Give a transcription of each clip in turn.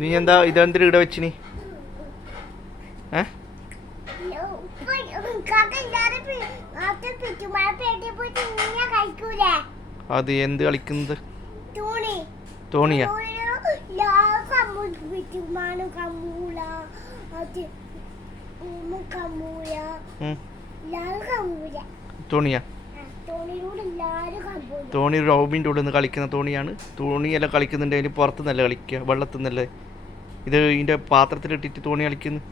നീ എന്താ ഇതെന്തിനാ ഇവിടെ വെച്ചിനി? അത് എന്ത് കളിക്കുന്നത്? തോണിയാ? തോണിയാ? തോണി റോബിൻ്റെ ഉള്ളിൽ നിന്ന് കളിക്കുന്ന തോണിയാണ്. തോണിയെല്ലാം കളിക്കുന്നുണ്ടെങ്കിൽ പുറത്ത് നല്ല കളിക്കുക, വെള്ളത്തിൽ നിന്നല്ലേ. ഇത് ഇതിൻ്റെ പാത്രത്തിലിട്ടിട്ട് തോണി കളിക്കുന്നു.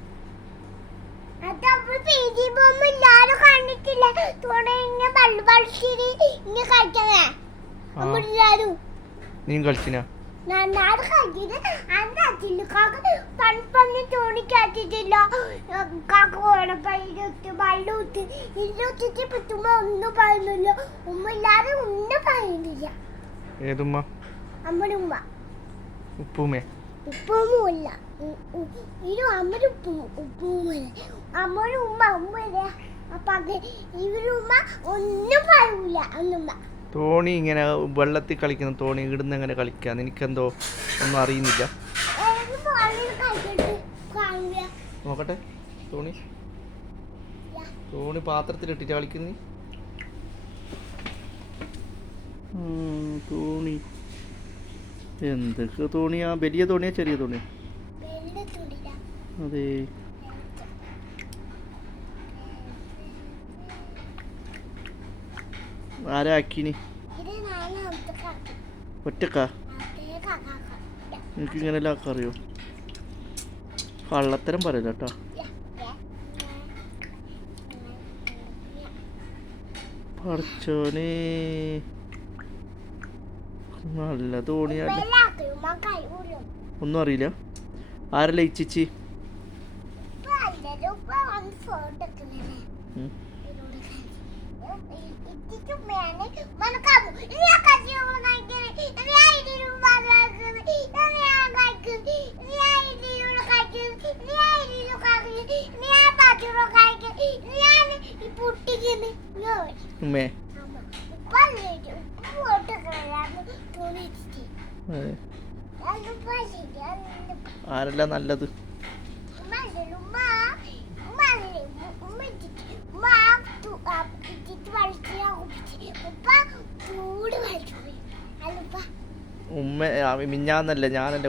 നീ കളിച്ചിനാ? ഏതുമ്മ? ഉപ്പുമ്മേ? ഉപ്പുമ്മല്ല, അമ്മയുടെ ഉമ്മ ഉമ്മ. അപ്പൊ ഇവരുമ്മ ഒന്നും പറയൂല. അന്നുമ്മ തോണി ഇങ്ങനെ വെള്ളത്തിൽ കളിക്കുന്ന തോണി ഇടുന്ന് എങ്ങനെ കളിക്കാന്ന് എനിക്കെന്തോ ഒന്നും അറിയുന്നില്ല. നോക്കട്ടെ. തോണി തോണി പാത്രത്തിലിട്ടിട്ട് കളിക്കുന്നു. തോണി എന്തൊക്കെ തോണിയാ? വലിയ തോണിയാ ചെറിയ തോണിയാ? അതെ. ആരാ ആക്കിനി? ഒറ്റക്കാ? എനിക്കിങ്ങനെല്ലാം ആക്കാൻ അറിയോ? കള്ളത്തരം പറയില്ല കേട്ടോ. പഠിച്ചോനെ, നല്ല തോണിയല്ല. ഒന്നും അറിയില്ല. ആരല്ലേ ഇച്ചിച്ചി? ഉമ്മേ ആരല്ല നല്ലത്? ഉമ്മ മിഞ്ഞാന്നല്ലേ ഞാനല്ലേ